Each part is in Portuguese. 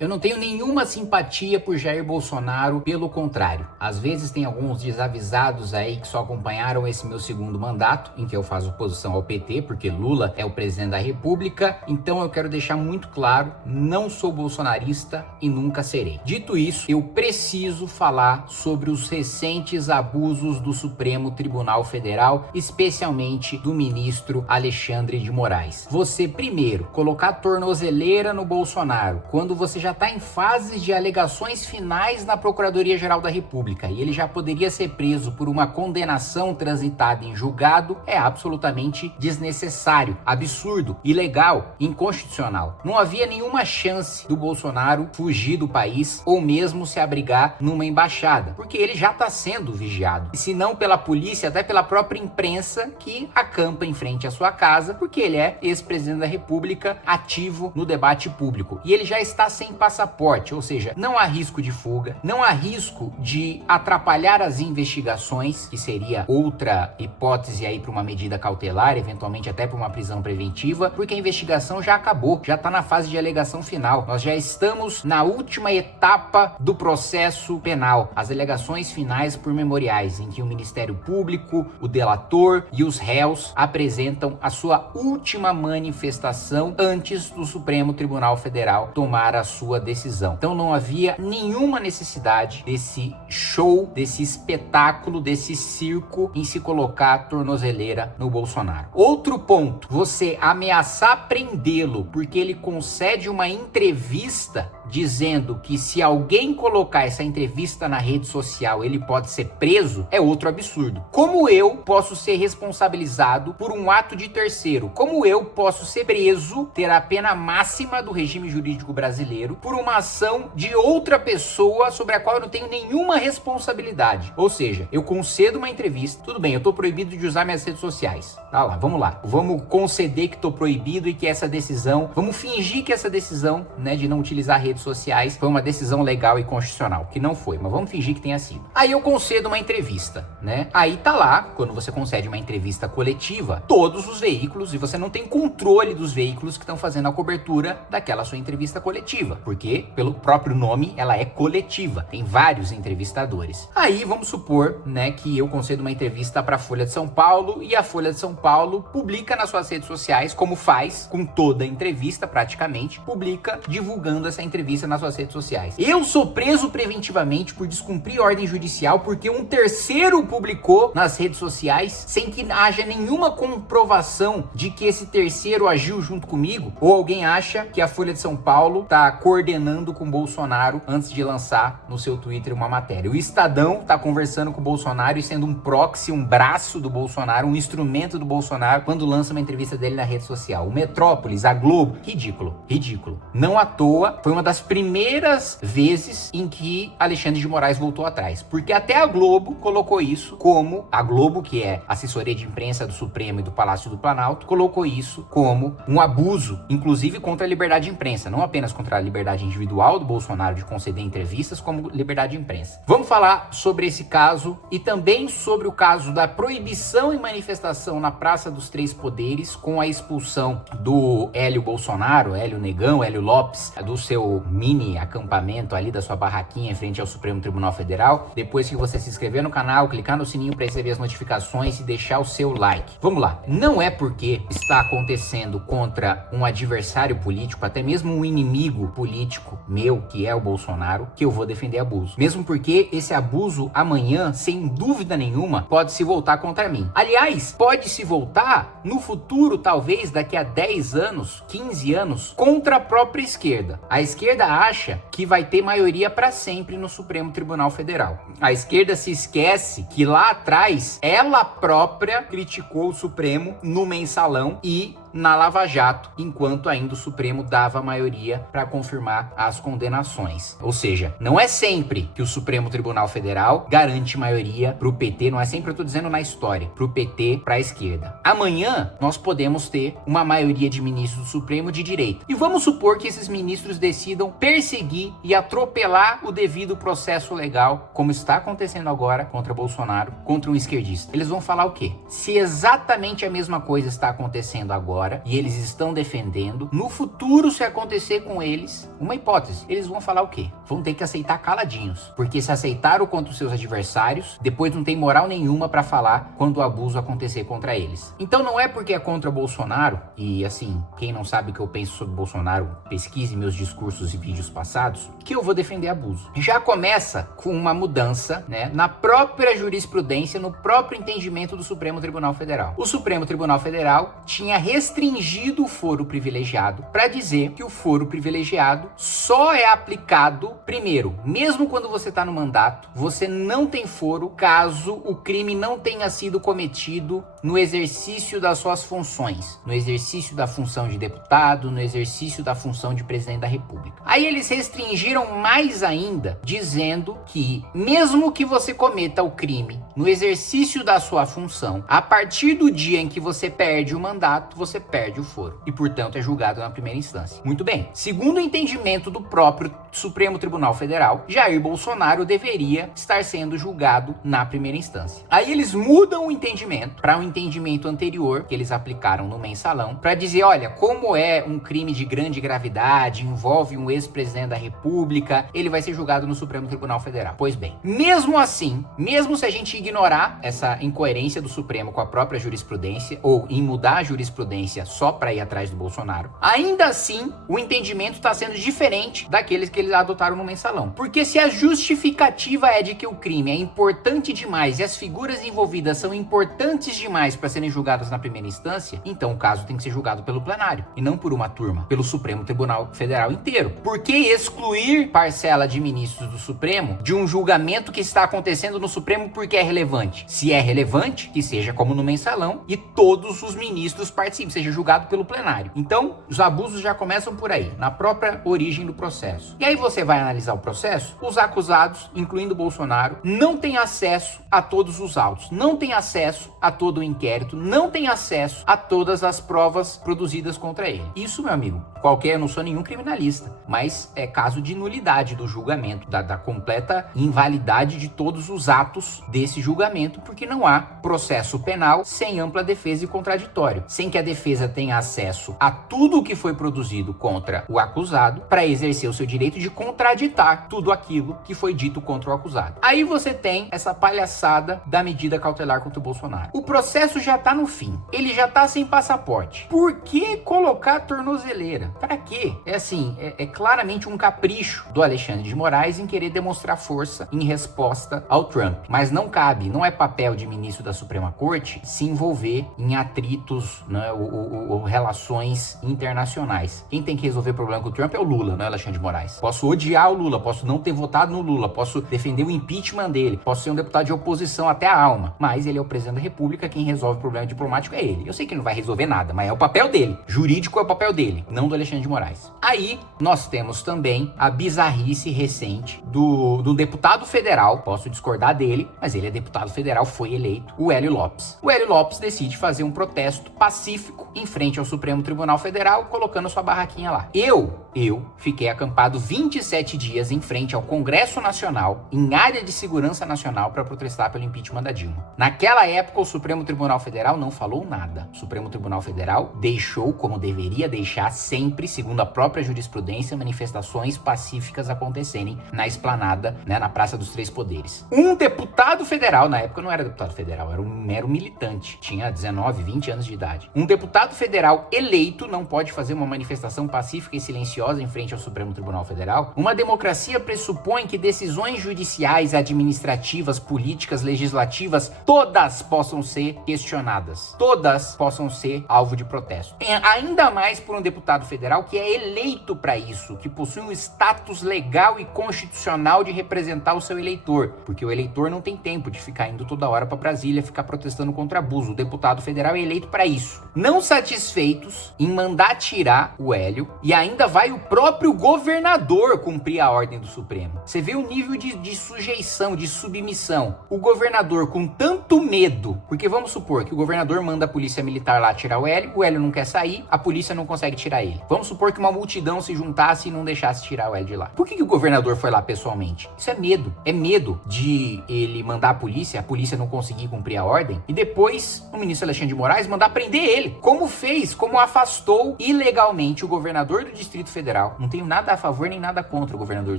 Eu não tenho nenhuma simpatia por Jair Bolsonaro, pelo contrário. Às vezes tem alguns desavisados aí que só acompanharam esse meu segundo mandato, em que eu faço oposição ao PT, porque Lula é o presidente da República. Então eu quero deixar muito claro, não sou bolsonarista e nunca serei. Dito isso, eu preciso falar sobre os recentes abusos do Supremo Tribunal Federal, especialmente do ministro Alexandre de Moraes. Você, primeiro, colocar tornozeleira no Bolsonaro, quando você já está em fases de alegações finais na Procuradoria-Geral da República e ele já poderia ser preso por uma condenação transitada em julgado, é absolutamente desnecessário, absurdo, ilegal, inconstitucional. Não havia nenhuma chance do Bolsonaro fugir do país ou mesmo se abrigar numa embaixada, porque ele já está sendo vigiado. E se não pela polícia, até pela própria imprensa que acampa em frente à sua casa, porque ele é ex-presidente da República ativo no debate público. E ele já está sem passaporte, ou seja, não há risco de fuga, não há risco de atrapalhar as investigações, que seria outra hipótese aí para uma medida cautelar, eventualmente até para uma prisão preventiva, porque a investigação já acabou, já está na fase de alegação final. Nós já estamos na última etapa do processo penal, as alegações finais por memoriais, em que o Ministério Público, o delator e os réus apresentam a sua última manifestação antes do Supremo Tribunal Federal tomar a sua decisão. Então não havia nenhuma necessidade desse show, desse espetáculo, desse circo em se colocar a tornozeleira no Bolsonaro. Outro ponto, você ameaçar prendê-lo porque ele concede uma entrevista dizendo que se alguém colocar essa entrevista na rede social ele pode ser preso, é outro absurdo. Como eu posso ser responsabilizado por um ato de terceiro? Como eu posso ser preso, ter a pena máxima do regime jurídico brasileiro, por uma ação de outra pessoa sobre a qual eu não tenho nenhuma responsabilidade? Ou seja, eu concedo uma entrevista, tudo bem, eu tô proibido de usar minhas redes sociais. Tá lá, vamos conceder que tô proibido e que essa decisão, vamos fingir que essa decisão, né, de não utilizar redes sociais foi uma decisão legal e constitucional, que não foi, mas vamos fingir que tenha sido. Aí eu concedo uma entrevista, né? Aí tá lá, quando você concede uma entrevista coletiva, todos os veículos, e você não tem controle dos veículos que estão fazendo a cobertura daquela sua entrevista coletiva, porque pelo próprio nome ela é coletiva, tem vários entrevistadores. Aí vamos supor, né, que eu concedo uma entrevista para a Folha de São Paulo e a Folha de São Paulo publica nas suas redes sociais, como faz com toda entrevista praticamente, publica divulgando essa entrevista nas suas redes sociais. Eu sou preso preventivamente por descumprir ordem judicial porque um terceiro publicou nas redes sociais sem que haja nenhuma comprovação de que esse terceiro agiu junto comigo, ou alguém acha que a Folha de São Paulo tá coordenando com o Bolsonaro antes de lançar no seu Twitter uma matéria. O Estadão tá conversando com o Bolsonaro e sendo um proxy, um braço do Bolsonaro, um instrumento do Bolsonaro quando lança uma entrevista dele na rede social. O Metrópolis, a Globo, ridículo. Não à toa, foi uma das primeiras vezes em que Alexandre de Moraes voltou atrás, porque até a Globo colocou isso como, a Globo, que é assessoria de imprensa do Supremo e do Palácio do Planalto, colocou isso como um abuso, inclusive contra a liberdade de imprensa, não apenas contra a liberdade individual do Bolsonaro de conceder entrevistas, como liberdade de imprensa. Vamos falar sobre esse caso e também sobre o caso da proibição em manifestação na Praça dos Três Poderes, com a expulsão do Hélio Bolsonaro, Hélio Negão, Hélio Lopes, do seu mini acampamento ali, da sua barraquinha em frente ao Supremo Tribunal Federal. Depois que você se inscrever no canal, clicar no sininho para receber as notificações e deixar o seu like. Vamos lá, não é porque está acontecendo contra um adversário político, até mesmo um inimigo político meu, que é o Bolsonaro, que eu vou defender abuso. Mesmo porque esse abuso amanhã, sem dúvida nenhuma, pode se voltar contra mim. Aliás, pode se voltar no futuro, talvez daqui a 10 anos, 15 anos, contra a própria esquerda. A esquerda acha que vai ter maioria para sempre no Supremo Tribunal Federal. A esquerda se esquece que lá atrás ela própria criticou o Supremo no mensalão e na Lava Jato, enquanto ainda o Supremo dava maioria para confirmar as condenações. Ou seja, não é sempre que o Supremo Tribunal Federal garante maioria para o PT, não é sempre, eu tô dizendo na história, para o PT, para a esquerda. Amanhã nós podemos ter uma maioria de ministros do Supremo de direita. E vamos supor que esses ministros decidam perseguir e atropelar o devido processo legal, como está acontecendo agora contra Bolsonaro, contra um esquerdista. Eles vão falar o quê? Se exatamente a mesma coisa está acontecendo agora, agora e eles estão defendendo, no futuro, se acontecer com eles, uma hipótese, eles vão falar o quê? Vão ter que aceitar caladinhos, porque se aceitaram contra os seus adversários, depois não tem moral nenhuma para falar quando o abuso acontecer contra eles. Então não é porque é contra Bolsonaro, e assim, quem não sabe o que eu penso sobre Bolsonaro, pesquise meus discursos e vídeos passados, que eu vou defender abuso. Já começa com uma mudança, né, na própria jurisprudência, no próprio entendimento do Supremo Tribunal Federal. O Supremo Tribunal Federal tinha restringido o foro privilegiado para dizer que o foro privilegiado só é aplicado, primeiro, mesmo quando você está no mandato, você não tem foro caso o crime não tenha sido cometido no exercício das suas funções, no exercício da função de deputado, no exercício da função de presidente da República. Aí eles restringiram mais ainda, dizendo que mesmo que você cometa o crime no exercício da sua função, a partir do dia em que você perde o mandato, você perde o foro e, portanto, é julgado na primeira instância. Muito bem. Segundo o entendimento do próprio Supremo Tribunal Federal, Jair Bolsonaro deveria estar sendo julgado na primeira instância. Aí eles mudam o entendimento para um entendimento anterior que eles aplicaram no mensalão para dizer, olha, como é um crime de grande gravidade, envolve um ex-presidente da República, ele vai ser julgado no Supremo Tribunal Federal. Pois bem, mesmo assim, mesmo se a gente ignorar essa incoerência do Supremo com a própria jurisprudência ou em mudar a jurisprudência só para ir atrás do Bolsonaro, ainda assim o entendimento está sendo diferente daqueles que eles adotaram no mensalão. Porque se a justificativa é de que o crime é importante demais e as figuras envolvidas são importantes demais para serem julgadas na primeira instância, então o caso tem que ser julgado pelo plenário e não por uma turma, pelo Supremo Tribunal Federal inteiro. Por que excluir parcela de ministros do Supremo de um julgamento que está acontecendo no Supremo porque é relevante? Se é relevante, que seja como no mensalão e todos os ministros participem, seja julgado pelo plenário. Então, os abusos já começam por aí, na própria origem do processo. E aí você vai analisar o processo, os acusados, incluindo Bolsonaro, não têm acesso a todos os autos, não têm acesso a todo o inquérito, não têm acesso a todas as provas produzidas contra ele. Isso, meu amigo, eu não sou nenhum criminalista, mas é caso de nulidade do julgamento, da completa invalidade de todos os atos desse julgamento, porque não há processo penal sem ampla defesa e contraditório, sem que a defesa tenha acesso a tudo o que foi produzido contra o acusado para exercer o seu direito de contraditar tudo aquilo que foi dito contra o acusado. Aí você tem essa palhaçada da medida cautelar contra o Bolsonaro. O processo já tá no fim, ele já tá sem passaporte. Por que colocar a tornozeleira? Para quê? É assim, é claramente um capricho do Alexandre de Moraes em querer demonstrar força em resposta ao Trump. Mas não cabe, não é papel de ministro da Suprema Corte se envolver em atritos, né, ou relações internacionais. Quem tem que resolver o problema com o Trump é o Lula, não é o Alexandre de Moraes. Posso odiar o Lula, posso não ter votado no Lula, posso defender o impeachment dele, posso ser um deputado de oposição até a alma, mas ele é o presidente da República, quem resolve o problema diplomático é ele. Eu sei que ele não vai resolver nada, mas é o papel dele. Jurídico é o papel dele, não do Alexandre de Moraes. Aí, nós temos também a bizarrice recente do deputado federal, posso discordar dele, mas ele é deputado federal, foi eleito, o Hélio Lopes. O Hélio Lopes decide fazer um protesto pacífico em frente ao Supremo Tribunal Federal, colocando sua barraquinha lá. Eu fiquei acampado 27 dias em frente ao Congresso Nacional, em área de segurança nacional, para protestar pelo impeachment da Dilma. Naquela época, o Supremo Tribunal Federal não falou nada. O Supremo Tribunal Federal deixou, como deveria deixar sempre, segundo a própria jurisprudência, manifestações pacíficas acontecerem na esplanada, né, na Praça dos Três Poderes. Um deputado federal, na época não era deputado federal, era um mero militante, tinha 19, 20 anos de idade. Um deputado federal eleito não pode fazer uma manifestação pacífica e silenciosa em frente ao Supremo Tribunal Federal. Uma democracia pressupõe que decisões judiciais, administrativas, políticas, legislativas, todas possam ser questionadas. Todas possam ser alvo de protesto. Ainda mais por um deputado federal que é eleito para isso, que possui um status legal e constitucional de representar o seu eleitor, porque o eleitor não tem tempo de ficar indo toda hora para Brasília ficar protestando contra abuso. O deputado federal é eleito para isso. Não satisfeitos em mandar tirar o Hélio, e ainda vai o próprio governador cumprir a ordem do Supremo. Você vê o nível de sujeição, de submissão. O governador com tanto medo, porque vamos supor que o governador manda a polícia militar lá tirar o Hélio não quer sair, a polícia não consegue tirar ele. Vamos supor que uma multidão se juntasse e não deixasse tirar o Hélio de lá. Por que o governador foi lá pessoalmente? Isso é medo. É medo de ele mandar a polícia não conseguir cumprir a ordem, e depois o ministro Alexandre de Moraes mandar prender ele. Como afastou ilegalmente o governador do Distrito Federal. Não tenho nada a favor nem nada contra o governador do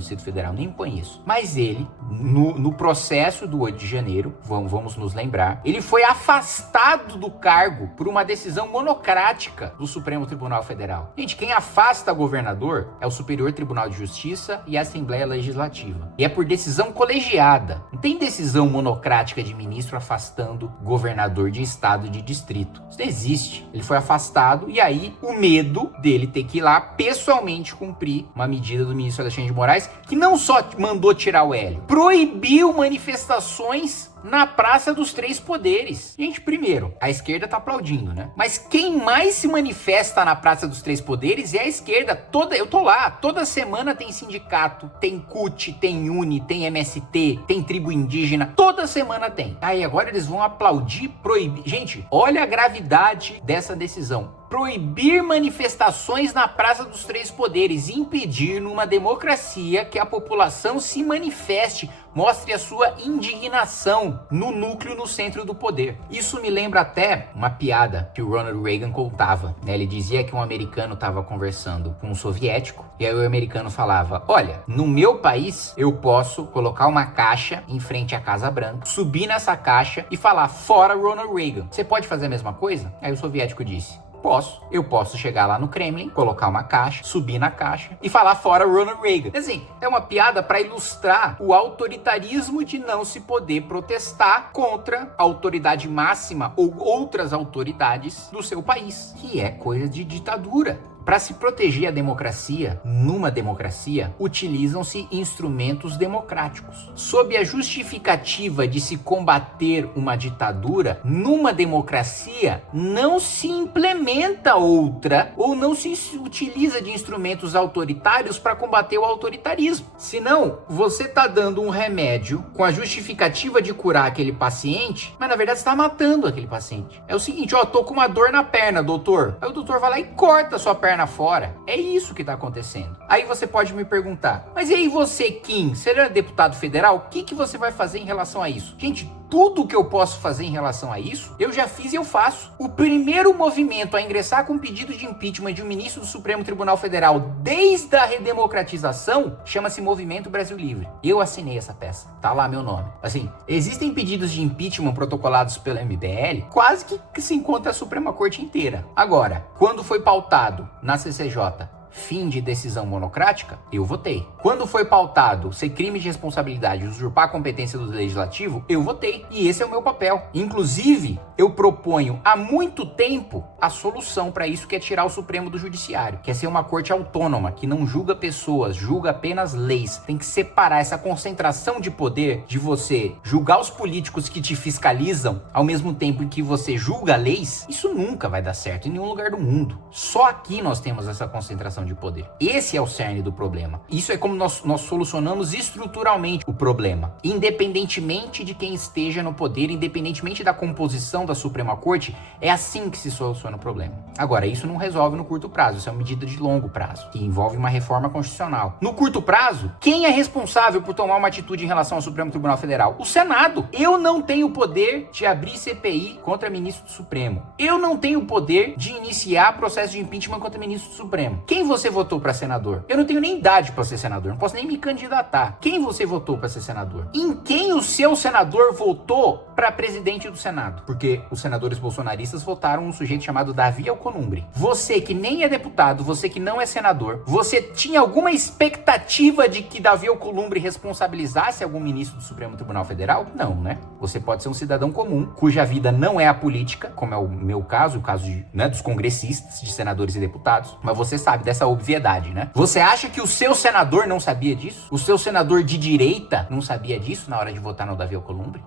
Distrito Federal, nem o conheço. Mas ele, no processo do 8 de janeiro, vamos nos lembrar, ele foi afastado do cargo por uma decisão monocrática do Supremo Tribunal Federal. Gente, quem afasta governador é o Superior Tribunal de Justiça e a Assembleia Legislativa. E é por decisão colegiada. Não tem decisão monocrática de ministro afastando governador de estado e de distrito. Isso não existe. Ele foi afastado e aí o medo dele ter que ir lá pessoalmente cumprir uma medida do ministro Alexandre de Moraes, que não só mandou tirar o Hélio, proibiu manifestações na Praça dos Três Poderes. Gente, primeiro, a esquerda tá aplaudindo, né? Mas quem mais se manifesta na Praça dos Três Poderes é a esquerda. Eu tô lá, toda semana tem sindicato, tem CUT, tem UNE, tem MST, tem tribo indígena, toda semana tem. Aí agora eles vão aplaudir, proibir. Gente, olha a gravidade dessa decisão. Proibir manifestações na Praça dos Três Poderes, impedir numa democracia que a população se manifeste, mostre a sua indignação no núcleo, no centro do poder. Isso me lembra até uma piada que o Ronald Reagan contava, né? Ele dizia que um americano estava conversando com um soviético, e aí o americano falava: olha, no meu país eu posso colocar uma caixa em frente à Casa Branca, subir nessa caixa e falar: fora Ronald Reagan. Você pode fazer a mesma coisa? Aí o soviético disse: posso. Eu posso chegar lá no Kremlin, colocar uma caixa, subir na caixa e falar fora Ronald Reagan. Assim, é uma piada para ilustrar o autoritarismo de não se poder protestar contra a autoridade máxima ou outras autoridades do seu país, que é coisa de ditadura. Para se proteger a democracia, numa democracia, utilizam-se instrumentos democráticos. Sob a justificativa de se combater uma ditadura, numa democracia não se implementa outra ou não se utiliza de instrumentos autoritários para combater o autoritarismo. Senão, você está dando um remédio com a justificativa de curar aquele paciente, mas na verdade você está matando aquele paciente. É o seguinte: ó, tô com uma dor na perna, doutor. Aí o doutor vai lá e corta a sua perna fora. É isso que tá acontecendo. Aí você pode me perguntar: mas e aí você, Kim, você é deputado federal, o que você vai fazer em relação a isso? Gente, tudo que eu posso fazer em relação a isso, eu já fiz e eu faço. O primeiro movimento a ingressar com pedido de impeachment de um ministro do Supremo Tribunal Federal desde a redemocratização chama-se Movimento Brasil Livre. Eu assinei essa peça. Tá lá meu nome. Assim, existem pedidos de impeachment protocolados pela MBL quase que se encontra a Suprema Corte inteira. Agora, quando foi pautado na CCJ fim de decisão monocrática, eu votei. Quando foi pautado ser crime de responsabilidade, usurpar a competência do legislativo, eu votei. E esse é o meu papel. Inclusive, eu proponho há muito tempo a solução para isso, que é tirar o Supremo do Judiciário, que é ser uma corte autônoma, que não julga pessoas, julga apenas leis. Tem que separar essa concentração de poder de você julgar os políticos que te fiscalizam ao mesmo tempo em que você julga leis. Isso nunca vai dar certo em nenhum lugar do mundo. Só aqui nós temos essa concentração de poder. Esse é o cerne do problema. Isso é como nós solucionamos estruturalmente o problema. Independentemente de quem esteja no poder, independentemente da composição da Suprema Corte, é assim que se soluciona o problema. Agora, isso não resolve no curto prazo, isso é uma medida de longo prazo, que envolve uma reforma constitucional. No curto prazo, quem é responsável por tomar uma atitude em relação ao Supremo Tribunal Federal? O Senado. Eu não tenho o poder de abrir CPI contra ministro do Supremo. Eu não tenho o poder de iniciar processo de impeachment contra ministro do Supremo. Quem você votou para senador? Eu não tenho nem idade para ser senador, não posso nem me candidatar. Quem você votou para ser senador? Em quem o seu senador votou para presidente do Senado? Porque os senadores bolsonaristas votaram um sujeito chamado Davi Alcolumbre. Você que nem é deputado, você que não é senador, você tinha alguma expectativa de que Davi Alcolumbre responsabilizasse algum ministro do Supremo Tribunal Federal? Não, né? Você pode ser um cidadão comum, cuja vida não é a política, como é o meu caso, o caso dos congressistas, de senadores e deputados, mas você sabe dessa obviedade, né? Você acha que o seu senador não sabia disso? O seu senador de direita não sabia disso na hora de votar no Davi Alcolumbre?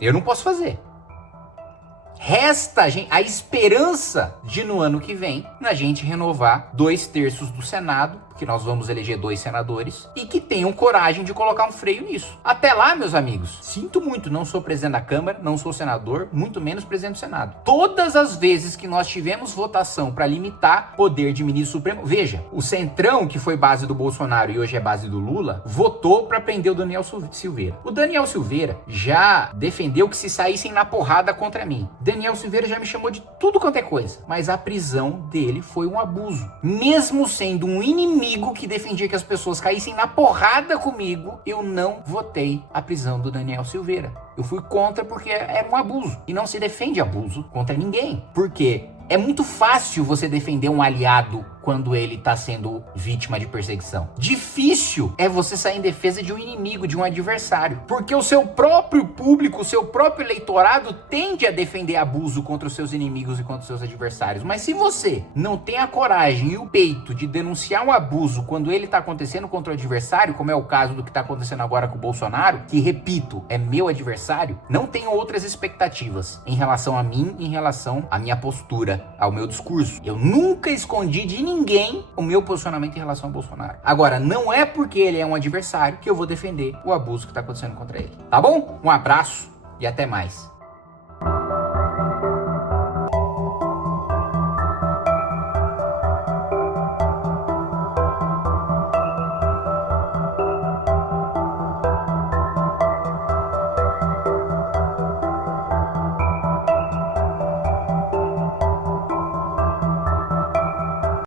Eu não posso fazer. Resta a esperança de no ano que vem a gente renovar 2/3 do Senado, que nós vamos eleger 2 senadores, e que tenham coragem de colocar um freio nisso. Até lá, meus amigos, sinto muito, não sou presidente da Câmara, não sou senador, muito menos presidente do Senado. Todas as vezes que nós tivemos votação para limitar poder de ministro supremo, veja, o Centrão, que foi base do Bolsonaro e hoje é base do Lula, votou para prender o Daniel Silveira. O Daniel Silveira já defendeu que se saíssem na porrada contra mim. Daniel Silveira já me chamou de tudo quanto é coisa, mas a prisão dele foi um abuso. Mesmo sendo um inimigo que defendia que as pessoas caíssem na porrada comigo, eu não votei a prisão do Daniel Silveira. Eu fui contra porque era um abuso. E não se defende abuso contra ninguém. Por quê? É muito fácil você defender um aliado quando ele está sendo vítima de perseguição. Difícil é você sair em defesa de um inimigo, de um adversário. Porque o seu próprio público, o seu próprio eleitorado tende a defender abuso contra os seus inimigos e contra os seus adversários. Mas se você não tem a coragem e o peito de denunciar um abuso quando ele está acontecendo contra o adversário, como é o caso do que está acontecendo agora com o Bolsonaro, que, repito, é meu adversário, não tenho outras expectativas em relação a mim, em relação à minha postura, ao meu discurso. Eu nunca escondi de ninguém o meu posicionamento em relação ao Bolsonaro. Agora, não é porque ele é um adversário que eu vou defender o abuso que está acontecendo contra ele. Tá bom? Um abraço e até mais.